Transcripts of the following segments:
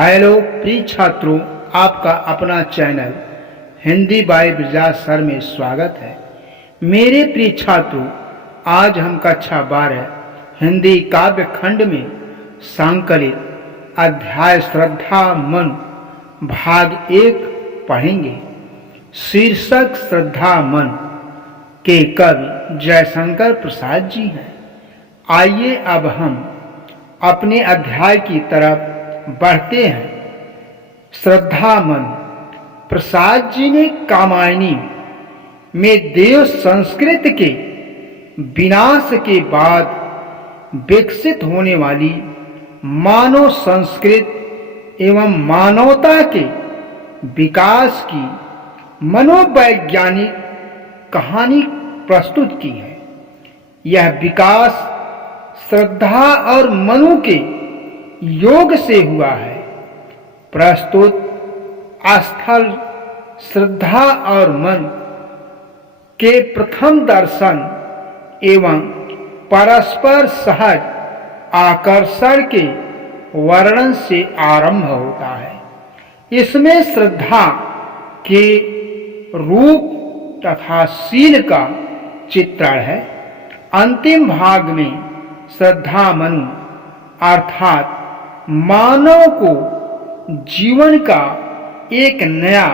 Hello प्रिय छात्रों, आपका अपना चैनल हिंदी बाय ब्रजाज सर में स्वागत है। मेरे प्रिय छात्रों, आज हम कक्षा 12 हिंदी काव्य खंड में संकलित अध्याय श्रद्धा मनु भाग 1 पढ़ेंगे। शीर्षक श्रद्धा मनु के कवि जयशंकर प्रसाद जी हैं। आइए अब हम अपने अध्याय की तरफ बढ़ते हैं। श्रद्धा मनु प्रसाद जी ने कामायनी में देव संस्कृत के विनाश के बाद विकसित होने वाली मानव संस्कृत एवं मानवता के विकास की मनोवैज्ञानिक कहानी प्रस्तुत की है। यह विकास श्रद्धा और मनु के योग से हुआ है। प्रस्तुत स्थल श्रद्धा और मनु के प्रथम दर्शन एवं परस्पर सहज आकर्षण के वर्णन से आरंभ होता है। इसमें श्रद्धा के रूप तथा शील का चित्रण है। अंतिम भाग में श्रद्धा मनु अर्थात मानव को जीवन का एक नया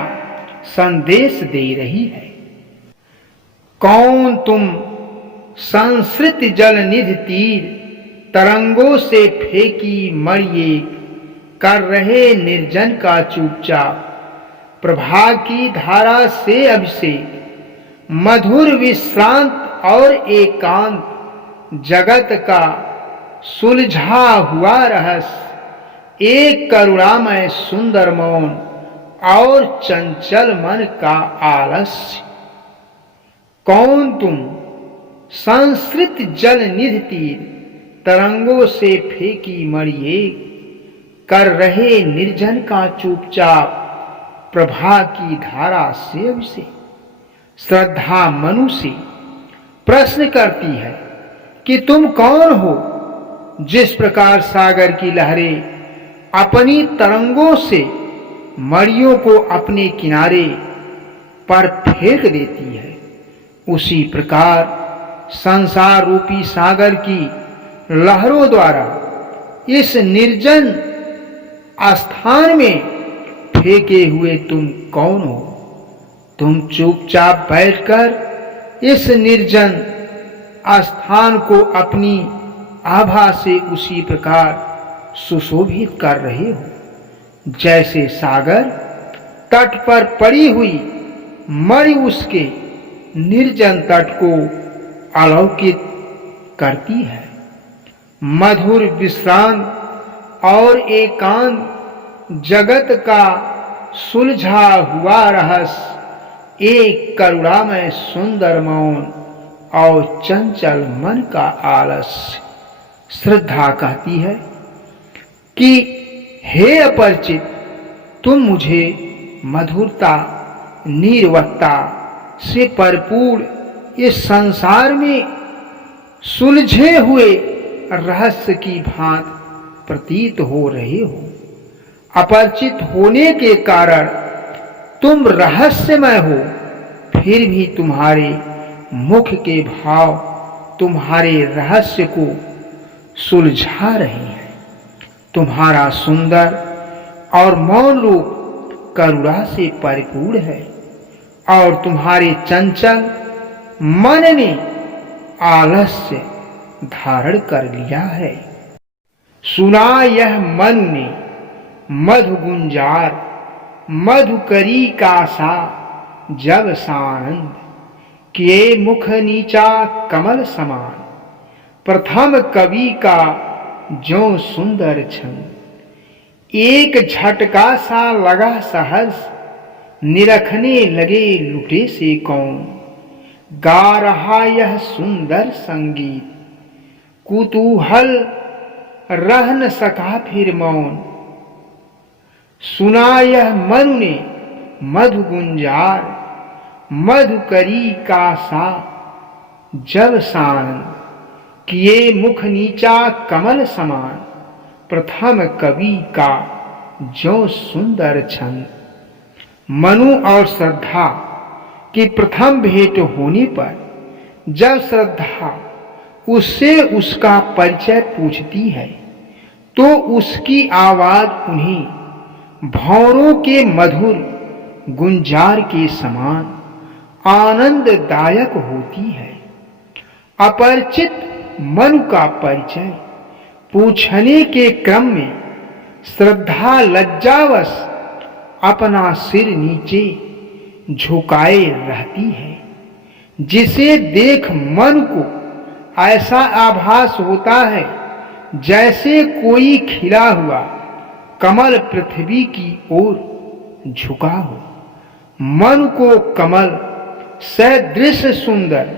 संदेश दे रही है। कौन तुम संसृत जल निधि तीर तरंगों से फेंकी मरिए कर रहे निर्जन का चुपचाप प्रभा की धारा से अभिषेक मधुर विश्रांत और एकांत जगत का सुलझा हुआ रहस्य एक करुणामय सुंदर मौन और चंचल मन का आलस्य। कौन तुम संसृत जल निधि तीर तरंगों से फेंकी मरिए कर रहे निर्जन का चुपचाप प्रभा की धारा से अभिषेक। श्रद्धा मनु से प्रश्न करती है कि तुम कौन हो। जिस प्रकार सागर की लहरें अपनी तरंगों से मड़ियों को अपने किनारे पर फेंक देती है, उसी प्रकार संसार रूपी सागर की लहरों द्वारा इस निर्जन स्थान में फेंके हुए तुम कौन हो। तुम चुपचाप बैठकर इस निर्जन स्थान को अपनी आभा से उसी प्रकार सुशोभित कर रहे हो जैसे सागर तट पर पड़ी हुई मणि उसके निर्जन तट को अलौकित करती है। मधुर विश्रांत और एकांत जगत का सुलझा हुआ रहस्य एक करुणामय सुंदर मौन और चंचल मन का आलस्य। श्रद्धा कहती है कि हे अपरिचित, तुम मुझे मधुरता निर्वक्ता से परिपूर्ण इस संसार में सुलझे हुए रहस्य की भांति प्रतीत हो रहे हो। अपरिचित होने के कारण तुम रहस्यमय हो, फिर भी तुम्हारे मुख के भाव तुम्हारे रहस्य को सुलझा रहे हैं। तुम्हारा सुंदर और मौन रूप करुणा से परिपूर्ण है और तुम्हारे चंचल मन ने आलस्य धारण कर लिया है। सुना यह मन ने मधु गुंजार मधुकरी का सा जब सानंद किए मुख नीचा कमल समान प्रथम कवि का जो सुंदर छंद एक झटका सा लगा सहर्ष निरखने लगे लुटे से कौन गा रहा यह सुंदर संगीत कुतूहल रह न सका फिर मौन। सुना यह मनु ने मधु गुंजार मधुकरी का सा जब सानंद किए मुख नीचा कमल समान प्रथम कवि का जो सुंदर छंद। मनु और श्रद्धा की प्रथम भेंट होने पर जब श्रद्धा उससे उसका परिचय पूछती है तो उसकी आवाज उन्हें भौरों के मधुर गुंजार के समान आनंददायक होती है। अपरिचित मनु का परिचय पूछने के क्रम में श्रद्धा लज्जावश अपना सिर नीचे झुकाए रहती है, जिसे देख मन को ऐसा आभास होता है जैसे कोई खिला हुआ कमल पृथ्वी की ओर झुका हो। मन को कमल सदृश सुंदर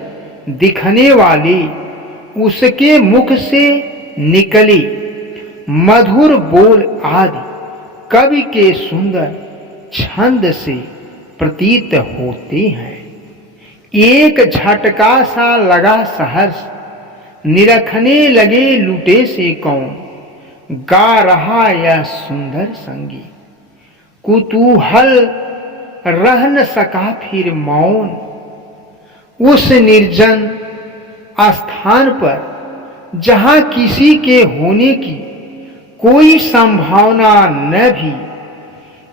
दिखने वाले उसके मुख से निकले मधुर बोल आदि कवि के सुंदर छंद से प्रतीत होते हैं। एक झटका सा लगा सहर्ष निरखने लगे लुटे से कौन, गा रहा यह सुंदर संगी। कुतूहल रह न सका फिर मौन, उस निर्जन स्थान पर जहां किसी के होने की कोई संभावना न भी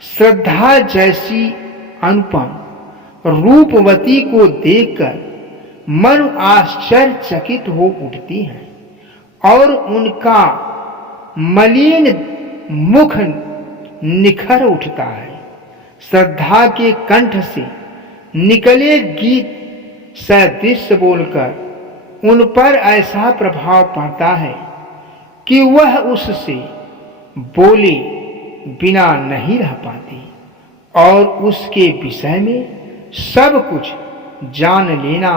श्रद्धा जैसी अनुपम रूपवती को देखकर मन आश्चर्यचकित हो उठती है और उनका मलिन मुख निखर उठता है। श्रद्धा के कंठ से निकले गीत सदृश बोलकर उन पर ऐसा प्रभाव पड़ता है कि वह उससे बोले बिना नहीं रह पाती और उसके विषय में सब कुछ जान लेना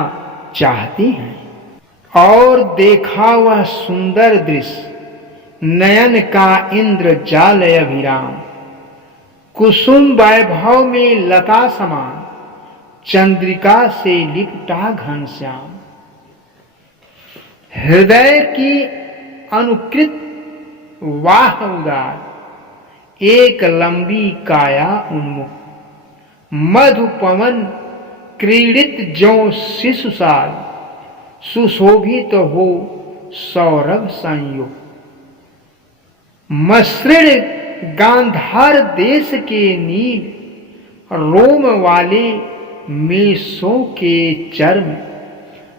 चाहती हैं। और देखा वह सुंदर दृश्य नयन का इंद्र जाल अभिराम, कुसुम वैभव में लता समान चंद्रिका से लिपटा घनश्याम। हृदय की अनुकृत वाह उदार, एक लंबी काया उन्मुख, मधु पवन क्रीडित ज्यों शिशुसाल, सुशोभित हो सौरभ संयुक्त। मसृण गांधार देश के नील रोम वाले मेषों के चर्म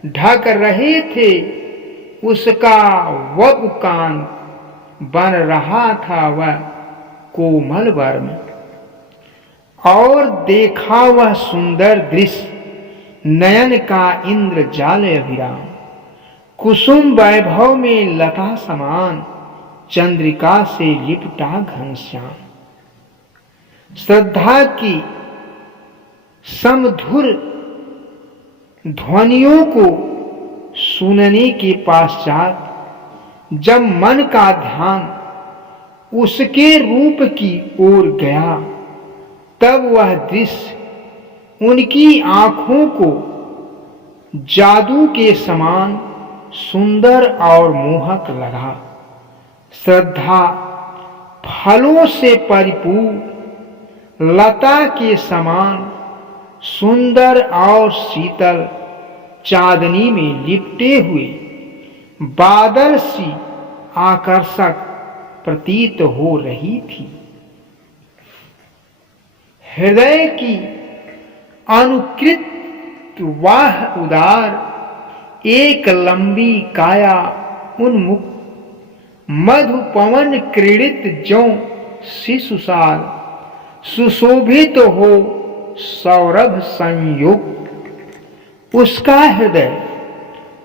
ढक रहे थे उसका वप कान, बन रहा था वह कोमल वर्म। और देखा वह सुंदर दृश्य नयन का इंद्र जाल अभिराम, कुसुम वैभव में लता समान चंद्रिका से लिपटा घनश्याम। श्रद्धा की समधुर ध्वनियों को सुनने के पश्चात जब मन का ध्यान उसके रूप की ओर गया तब वह दृश्य उनकी आंखों को जादू के समान सुंदर और मोहक लगा। श्रद्धा फलों से परिपूर्ण लता के समान सुंदर और शीतल चांदनी में लिपटे हुए बादल सी आकर्षक प्रतीत हो रही थी। हृदय की अनुकृत वाह उदार, एक लंबी काया उन्मुख, मधु पवन क्रीडित ज्यों शिशुसाल, सुशोभित हो सौरभ संयुक्त। उसका हृदय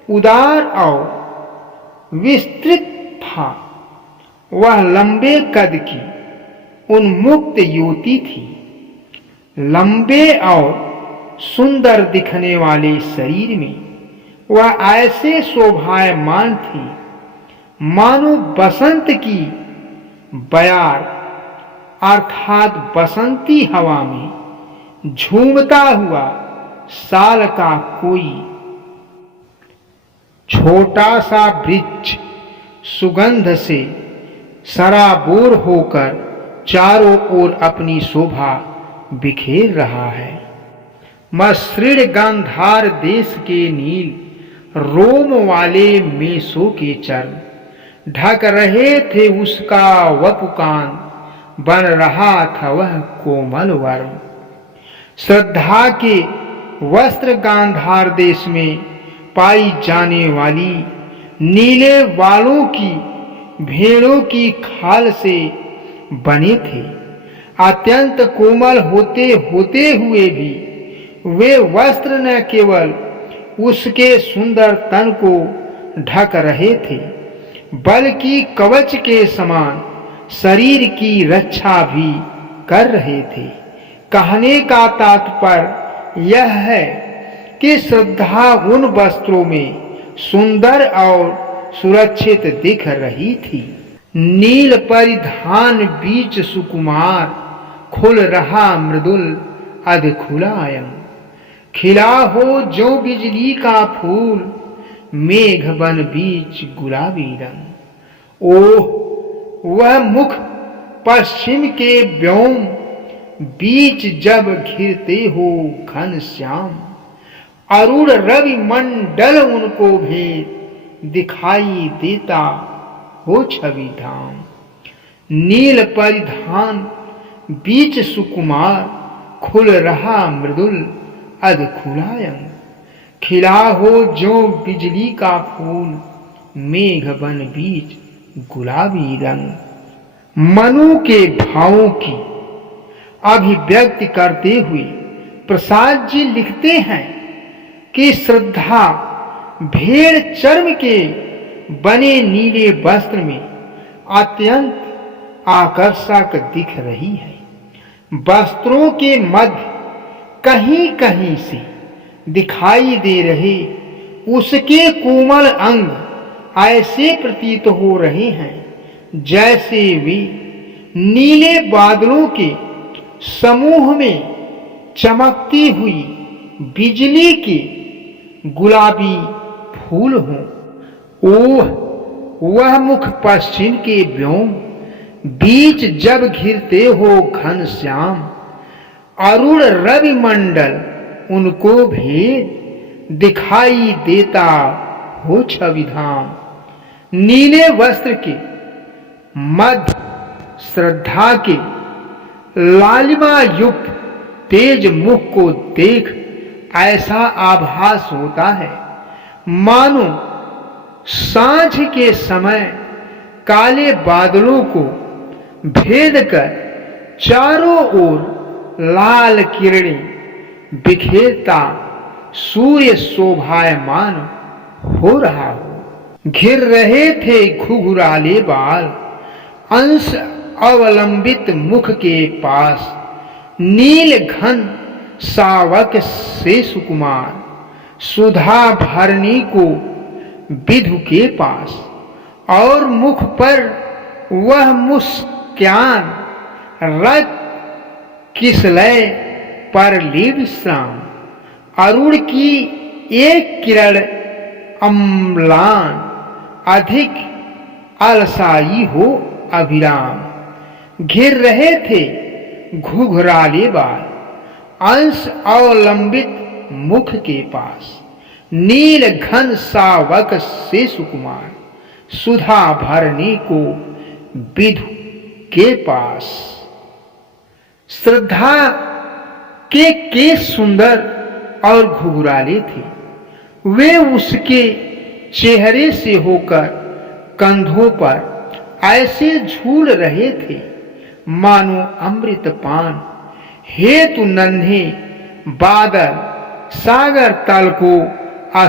उदार और विस्तृत था, वह लंबे कद की उन्मुक्त युवती थी। लंबे और सुंदर दिखने वाले शरीर में वह ऐसे शोभायमान थी मानो बसंत की बयार अर्थात बसंती हवा में झूमता हुआ साल का कोई छोटा सा वृक्ष सुगंध से सराबोर होकर चारों ओर अपनी शोभा बिखेर रहा है। मसृण गांधार देश के नील रोम वाले मेसों के चर्म ढक रहे थे उसका वपुकान, बन रहा था वह कोमल वर्म। श्रद्धा के वस्त्र गांधार देश में पाई जाने वाली नीले वालों की भेड़ों की खाल से बने थे। अत्यंत कोमल होते होते हुए भी वे वस्त्र न केवल उसके सुंदर तन को ढक रहे थे, बल्कि कवच के समान शरीर की रक्षा भी कर रहे थे। कहने का तात्पर्य यह है कि श्रद्धा उन वस्त्रों में सुंदर और सुरक्षित दिख रही थी। नील परिधान बीच सुकुमार, खुल रहा मृदुल अध खुला आयन। खिला हो जो बिजली का फूल, मेघ बन बीच गुलाबी रंग। ओह वह मुख पश्चिम के व्योम, बीच जब घिरते हो घन श्याम। अरुण रवि मंडल उनको भेद, दिखाई देता हो छवि धाम। नील परिधान बीच सुकुमार, खुल रहा मृदुल अध खुला अंग। खिला हो जो बिजली का फूल, मेघ बन बीच गुलाबी रंग। मनु के भावों की अभिव्यक्ति करते हुए प्रसाद जी लिखते हैं कि श्रद्धा भेड़ चर्म के बने नीले वस्त्र में अत्यंत आकर्षक दिख रही है। वस्त्रों के मध्य कहीं कहीं से दिखाई दे रहे उसके कोमल अंग ऐसे प्रतीत हो रहे हैं जैसे वे नीले बादलों के समूह में चमकती हुई बिजली के गुलाबी फूल हों। ओह वह मुख पश्चिम के व्योम, बीच जब घिरते हो घन श्याम। अरुण रवि मंडल उनको भेद, दिखाई देता हो छवि धाम। नीले वस्त्र के मध्य श्रद्धा के लालिमा युक्त तेज मुख को देख ऐसा आभास होता है मानो सांझ के समय काले बादलों को भेद कर चारों ओर लाल किरणें बिखेरता सूर्य शोभायमान हो रहा हो। घिर रहे थे घुघुराले बाल, अंश अवलंबित मुख के पास। नील घन सावक से सुकुमार, सुधा भरनी को विधु के पास। और मुख पर वह मुस्कान, रत किसलय पर ले विश्राम। अरुण की एक किरण अम्लान, अधिक अलसाई हो अभिराम। घिर रहे थे घुघराले बाल, अंश अवलंबित मुख के पास। नील घन सावक से सुकुमार, सुधा भरने को विधु के पास। श्रद्धा के केस सुंदर और घुघराले थे। वे उसके चेहरे से होकर कंधों पर ऐसे झूल रहे थे मानो अमृत पान हेतु नन्हे बादल सागर तल को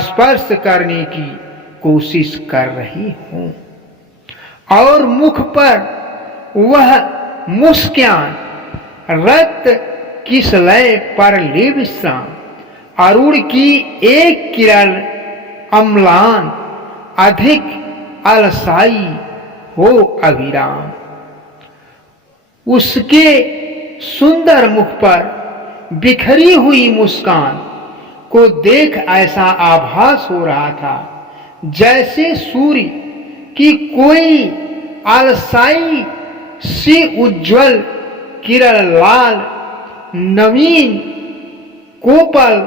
स्पर्श करने की कोशिश कर रही हों। और मुख पर वह मुस्कान, रक्त किसलय पर ले विश्राम। अरुण की एक किरण अम्लान, अधिक अलसाई हो अभिराम। उसके सुंदर मुख पर बिखरी हुई मुस्कान को देख ऐसा आभास हो रहा था जैसे सूर्य की कोई अलसाई सी उज्ज्वल किरण लाल नवीन कोपल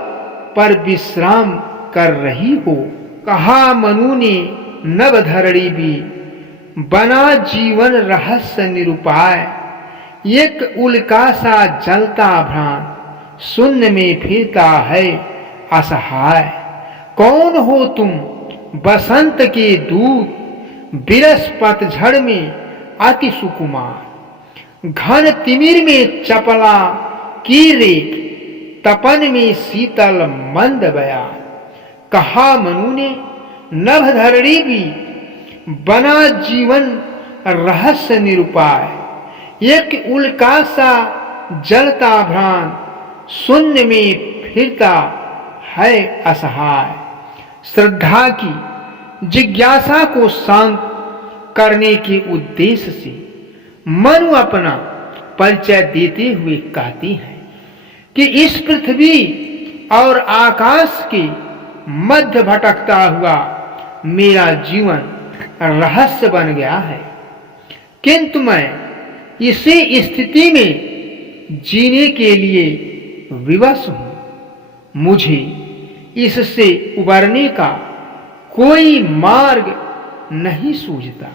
पर विश्राम कर रही हो। कहा मनु ने नवधरणी भी, बना जीवन रहस्य निरुपाय। एक उल्का सा जलता भ्राण, शून्य में फिरता है असहाय। कौन हो तुम बसंत के दूत, बिरस पतझड़ में अति सुकुमार। घन तिमिर में चपला की रेख, तपन में शीतल मंद बया। कहा मनु ने नभधरणी भी, बना जीवन रहस्य निरुपाय। एक उल्का सा जलता भ्राण, शून्य में फिरता है असहाय। श्रद्धा की जिज्ञासा को शांत करने के उद्देश्य से मनु अपना परिचय देते हुए कहती हैं कि इस पृथ्वी और आकाश के मध्य भटकता हुआ मेरा जीवन रहस्य बन गया है, किंतु मैं इसी स्थिति में जीने के लिए विवश हूं। मुझे इससे उबरने का कोई मार्ग नहीं सूझता।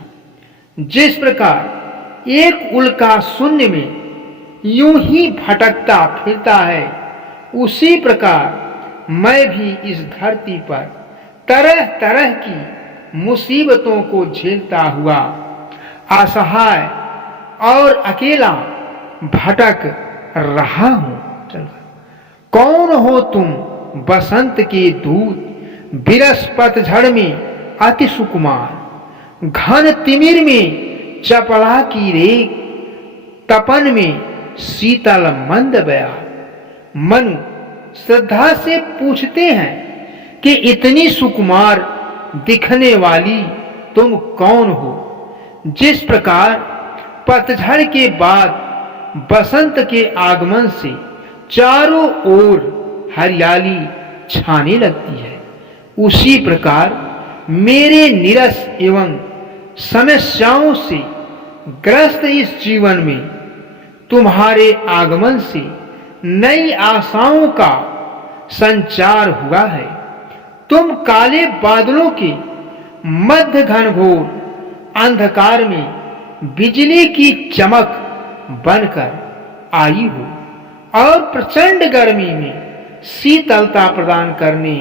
जिस प्रकार एक उल्का शून्य में यूं ही भटकता फिरता है, उसी प्रकार मैं भी इस धरती पर तरह तरह की मुसीबतों को झेलता हुआ असहाय और अकेला भटक रहा हूं। कौन हो तुम बसंत के दूत, बिरस पतझड़ में अति सुकुमार। घन तिमिर में चपला की रेख, तपन में शीतल मंद बया। मनु श्रद्धा से पूछते हैं कि इतनी सुकुमार दिखने वाली तुम कौन हो। जिस प्रकार पतझड़ के बाद बसंत के आगमन से चारों ओर हरियाली छाने लगती है, उसी प्रकार मेरे निरस एवं समस्याओं से ग्रस्त इस जीवन में तुम्हारे आगमन से नई आशाओं का संचार हुआ है। तुम काले बादलों के मध्य घनघोर अंधकार में बिजली की चमक बनकर आई हो और प्रचंड गर्मी में शीतलता प्रदान करने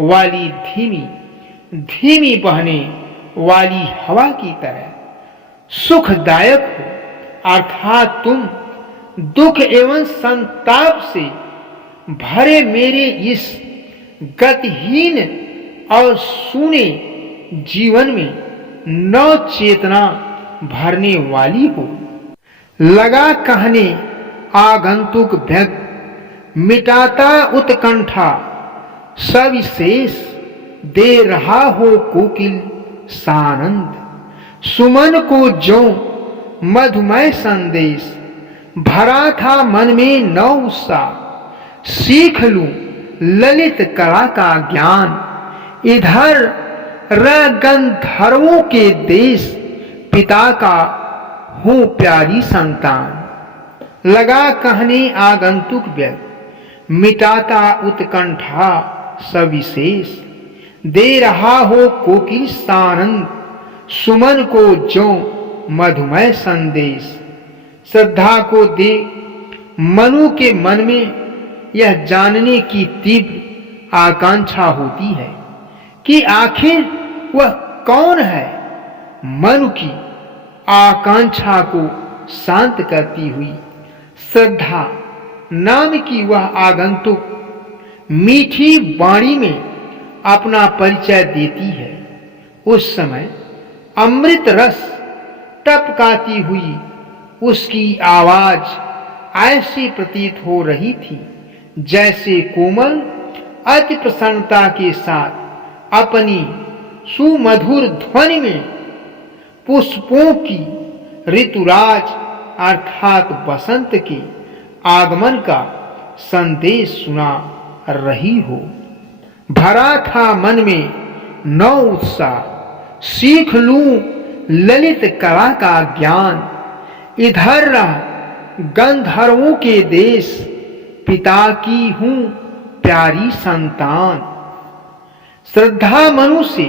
वाली धीमी धीमी बहने वाली हवा की तरह सुखदायक हो। अर्थात तुम दुख एवं संताप से भरे मेरे इस गतिहीन और सूने जीवन में नव चेतना भरने वाली हो। लगा कहने आगंतुक व्यक्त, मिटाता उत्कंठा सविशेष। दे रहा हो कोकिल सानंद, सुमन को जो मधुमय संदेश। भरा था मन में नौ उत्साह, सीख लूं ललित कला का ज्ञान। इधर गंधर्वों के देश, पिता का हूं प्यारी संतान। लगा कहने आगंतुक व्यक्त, मिटाता उत्कंठा सविशेष। दे रहा हो कोकिल सानंद, सुमन को जो मधुमय संदेश। श्रद्धा को दे मनु के मन में यह जानने की तीव्र आकांक्षा होती है कि आखिर वह कौन है। मनु की आकांक्षा को शांत करती हुई श्रद्धा नाम की वह आगंतुक मीठी वाणी में अपना परिचय देती है। उस समय अमृत रस टपकाती हुई उसकी आवाज ऐसी प्रतीत हो रही थी जैसे कोमल अति प्रसन्नता के साथ अपनी सुमधुर ध्वनि में पुष्पों की ऋतुराज अर्थात बसंत के आगमन का संदेश सुना रही हो। भरा था मन में नौ उत्साह, सीख लूं ललित कला का ज्ञान। इधर रह गंधर्वों के देश, पिता की हूं प्यारी संतान। श्रद्धा मनु से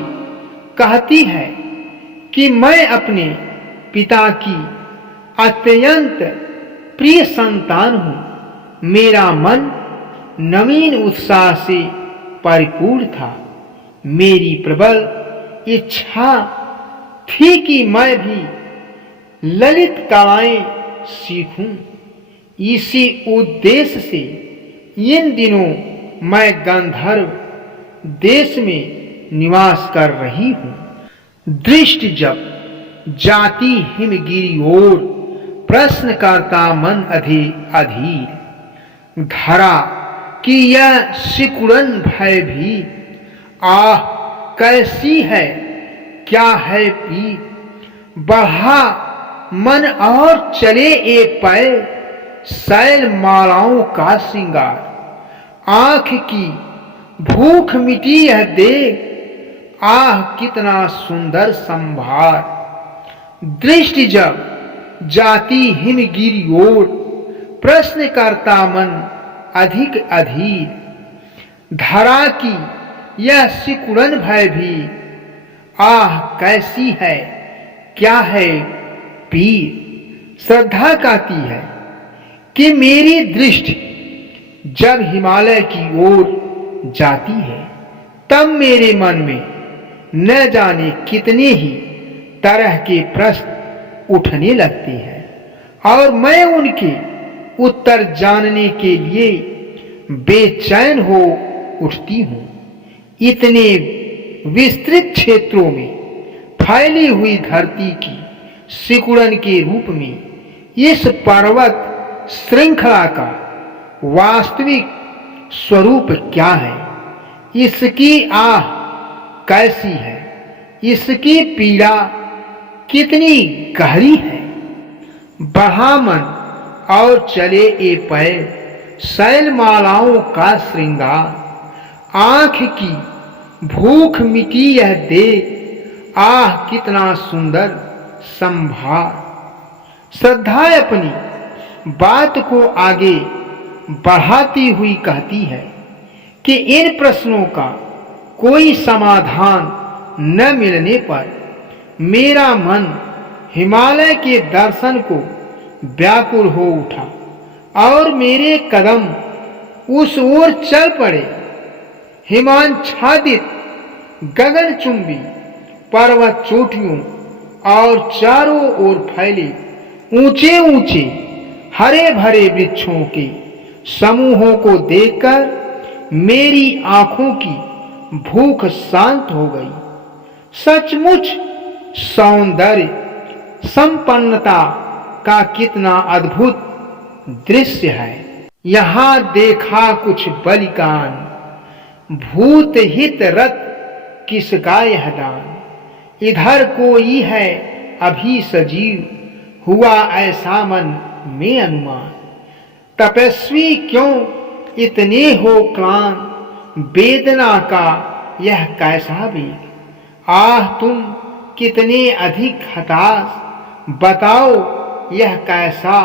कहती है कि मैं अपने पिता की अत्यंत प्रिय संतान हूं। मेरा मन नवीन उत्साह से परिपूर्ण था। मेरी प्रबल इच्छा थी कि मैं भी ललित कलाएं सीखूं। इसी उद्देश्य से इन दिनों मैं गंधर्व देश में निवास कर रही हूं। दृष्टि जब जाती हिमगिरी ओर, प्रश्न करता मन अधीर। धरा कि यह सिकुड़न भय भी, आह कैसी है क्या है पी। बढ़ा मन और चले एक पैर, शैल मालाओं का श्रृंगार। आंख की भूख मिटी यह देख, आह कितना सुंदर संभार। दृष्टि जब जाती हिमगिरी ओर, प्रश्न करता मन अधिक अधीर। धरा की यह सिकुड़न भय भी, आह कैसी है क्या है पीर। श्रद्धा कहती है कि मेरी दृष्टि जब हिमालय की ओर जाती है, तब मेरे मन में न जाने कितने ही तरह के प्रश्न उठने लगते हैं और मैं उनके उत्तर जानने के लिए बेचैन हो उठती हूं। इतने विस्तृत क्षेत्रों में फैली हुई धरती की सिकुड़न के रूप में इस पर्वत श्रृंखला का वास्तविक स्वरूप क्या है, इसकी आह कैसी है, इसकी पीड़ा कितनी गहरी है। बढ़ा मन और चले ए पैर, शैल मालाओं का श्रृंगार। आंख की भूख मिटी यह देख, आह कितना सुंदर संभार। श्रद्धा अपनी बात को आगे बढ़ाती हुई कहती है कि इन प्रश्नों का कोई समाधान न मिलने पर मेरा मन हिमालय के दर्शन को व्याकुल हो उठा और मेरे कदम उस ओर चल पड़े। हिमाच्छादित गगनचुंबी पर्वत चोटियों और चारों ओर फैले ऊंचे ऊंचे हरे भरे वृक्षों के समूहों को देखकर मेरी आंखों की भूख शांत हो गई। सचमुच सौंदर्य संपन्नता का कितना अद्भुत दृश्य है। यहां देखा कुछ बलिकान, भूत हित रत किसका यह दान। इधर कोई है अभी सजीव, हुआ ऐसा मन में अनुमान। तपस्वी क्यों इतने हो क्लान, वेदना का यह कैसा वेग। आह तुम कितने अधिक हताश, बताओ यह कैसा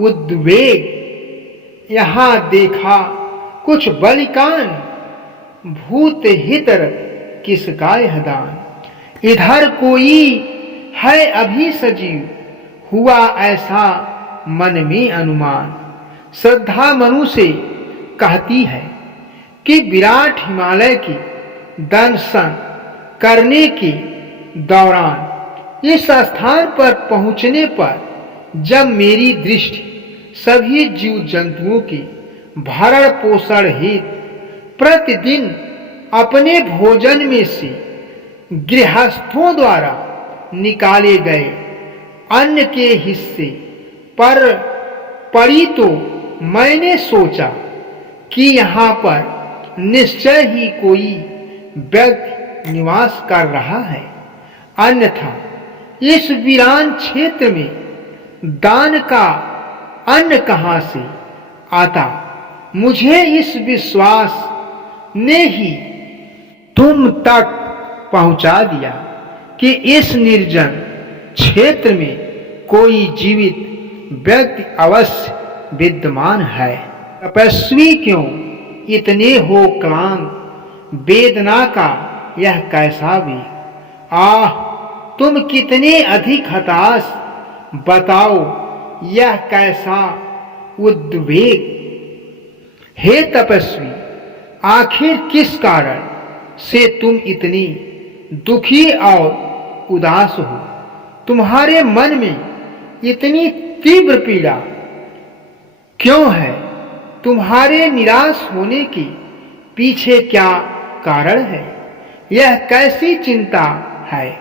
उद्वेग। यहां देखा कुछ बलिकान, भूत हितर किसका यह दान। इधर कोई है अभी सजीव, हुआ ऐसा मन में अनुमान। श्रद्धा मनु से कहती है कि विराट हिमालय के दर्शन करने के दौरान इस स्थान पर पहुंचने पर जब मेरी दृष्टि सभी जीव जंतुओं के भरण पोषण हेतु प्रतिदिन अपने भोजन में से गृहस्थों द्वारा निकाले गए अन्न के हिस्से पर पड़ी, तो मैंने सोचा कि यहाँ पर निश्चय ही कोई व्यक्ति निवास कर रहा है, अन्यथा इस वीरान क्षेत्र में दान का अन्न कहाँ से आता। मुझे इस विश्वास ने ही तुम तक पहुंचा दिया कि इस निर्जन क्षेत्र में कोई जीवित व्यक्ति अवश्य विद्यमान है। तपस्वी क्यों इतने हो क्लांत, वेदना का यह कैसा भी। आह, तुम कितने अधिक हताश, बताओ यह कैसा उद्वेग। हे तपस्वी, आखिर किस कारण से तुम इतनी दुखी और उदास हो। तुम्हारे मन में इतनी तीव्र पीड़ा क्यों है। तुम्हारे निराश होने के पीछे क्या कारण है। यह कैसी चिंता है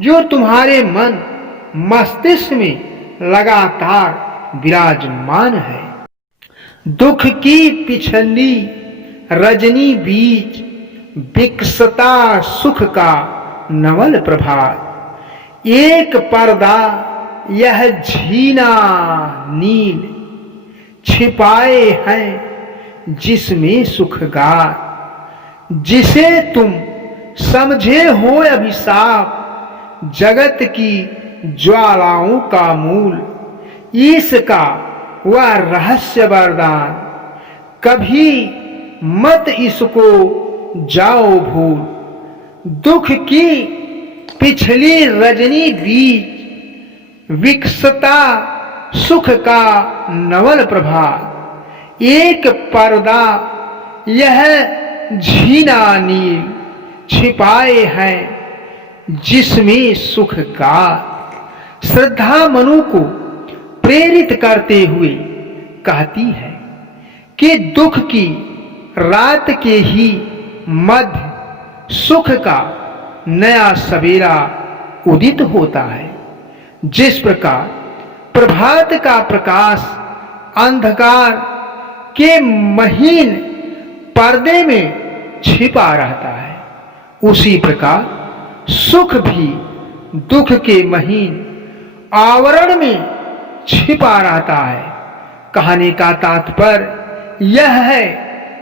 जो तुम्हारे मन मस्तिष्क में लगातार विराजमान है। दुख की पिछली रजनी बीच विकसता सुख का नवल प्रभात। एक पर्दा यह झीना नील छिपाए हैं जिसमें सुखगार। जिसे तुम समझे हो अभिशाप, जगत की ज्वालाओं का मूल। इसका वह रहस्य वरदान, कभी मत इसको जाओ भूल। दुख की पिछली रजनी बीच विकसता सुख का नवल प्रभात। एक पर्दा यह झीना नील छिपाए हैं जिसमें सुख का। श्रद्धा मनु को प्रेरित करते हुए कहती है कि दुख की रात के ही मध्य सुख का नया सवेरा उदित होता है। जिस प्रकार प्रभात का प्रकाश अंधकार के महीन पर्दे में छिपा रहता है, उसी प्रकार सुख भी दुख के महीन आवरण में छिपा रहता है। कहने का तात्पर्य यह है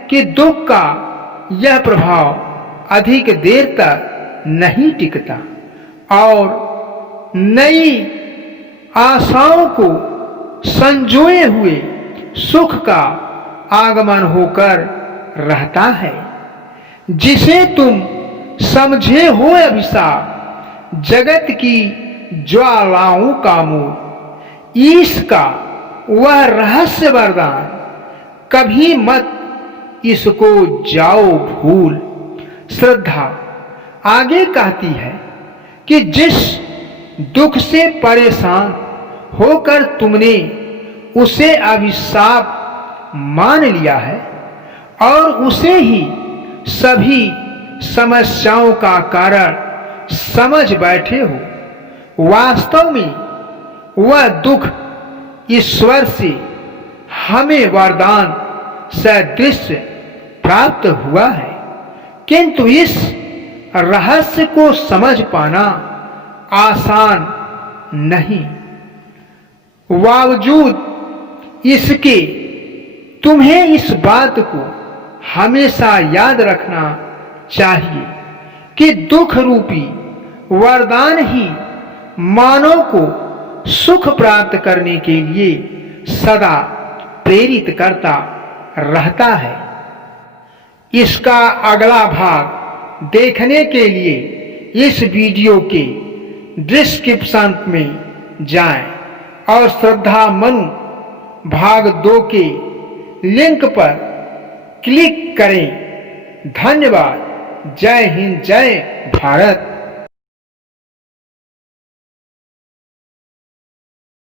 कि दुख का यह प्रभाव अधिक देर तक नहीं टिकता और नई आशाओं को संजोए हुए सुख का आगमन होकर रहता है। जिसे तुम समझे हो अभिशाप, जगत की ज्वालाओं का मूल। इसका वह रहस्य वरदान, कभी मत इसको जाओ भूल। श्रद्धा आगे कहती है कि जिस दुख से परेशान होकर तुमने उसे अभिशाप मान लिया है और उसे ही सभी समस्याओं का कारण समझ बैठे हो, वास्तव में वह दुख ईश्वर से हमें वरदान सदृश प्राप्त हुआ है। किंतु इस रहस्य को समझ पाना आसान नहीं। बावजूद इसके तुम्हें इस बात को हमेशा याद रखना चाहिए कि दुख रूपी वरदान ही मानव को सुख प्राप्त करने के लिए सदा प्रेरित करता रहता है। इसका अगला भाग देखने के लिए इस वीडियो के डिस्क्रिप्शन में जाएं और श्रद्धा मनु भाग 2 के लिंक पर क्लिक करें। धन्यवाद। जय हिंद, जय भारत।